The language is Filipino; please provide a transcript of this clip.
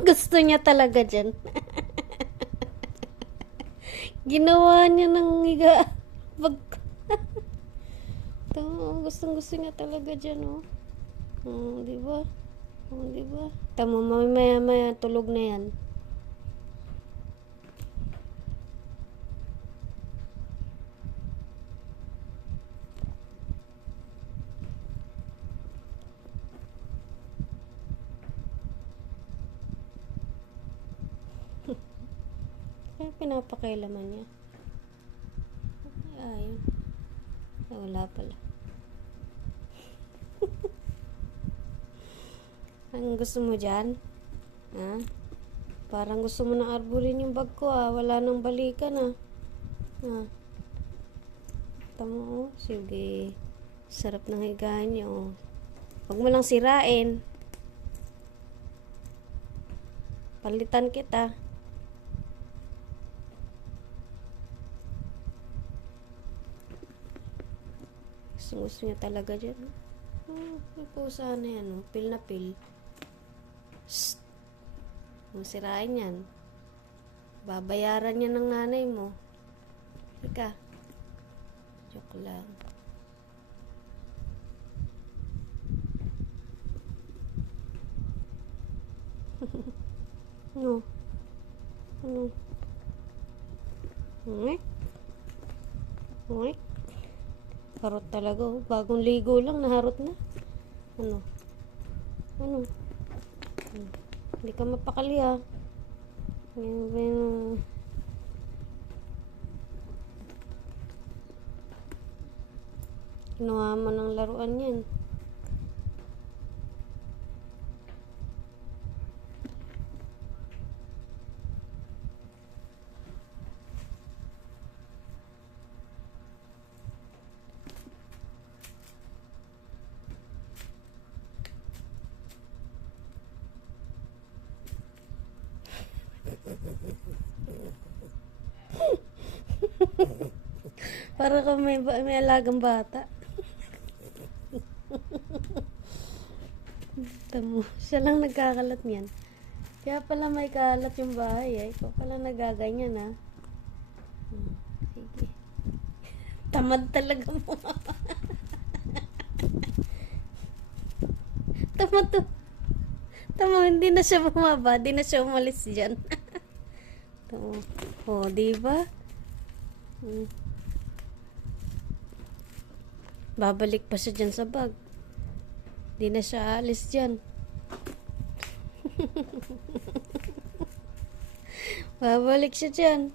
Gusto niya talaga dyan. Ginawa niya ng higa. Pag... Gustong gusto niya talaga dyan, oh. Di ba? Di ba? Tama, maya tulog na yan. Kaya pinapakailaman niya. Ayun. Wala pala. Ang gusto mo dyan? Ha? Parang gusto mo nang arbulin yung bag ko, ah. Wala nang balikan, ah. Ha? Tama, oh. Sige. Sarap ng higaan niyo, oh. Huwag mo lang sirain. Palitan kita. Gusto niya talaga dyan. May pusa na yan, oh. Pil na pil. Shhh. Masirain yan. Babayaran yan ng nanay mo. Ika. Joke lang. Ano? Ano? Uy? Uy? Harot talaga, oh. Bagong ligo lang, naharot na. Ano? Ano? Hindi ka mapakali, ah. Kinuha mo ng laruan yan. Para ka may alagang bata. Tamo, siya lang nagkakalat niyan. Kaya pala may kalat yung bahay, eh. Ikaw pala nagaganyan, ha. Sige. Tamad talaga mo. Tamad to. Tama, hindi na siya bumaba. Hindi na siya umalis dyan. Tama. Oh, diba? Babalik pa siya dyan sa bag. Hindi na siya alis dyan. Babalik siya dyan.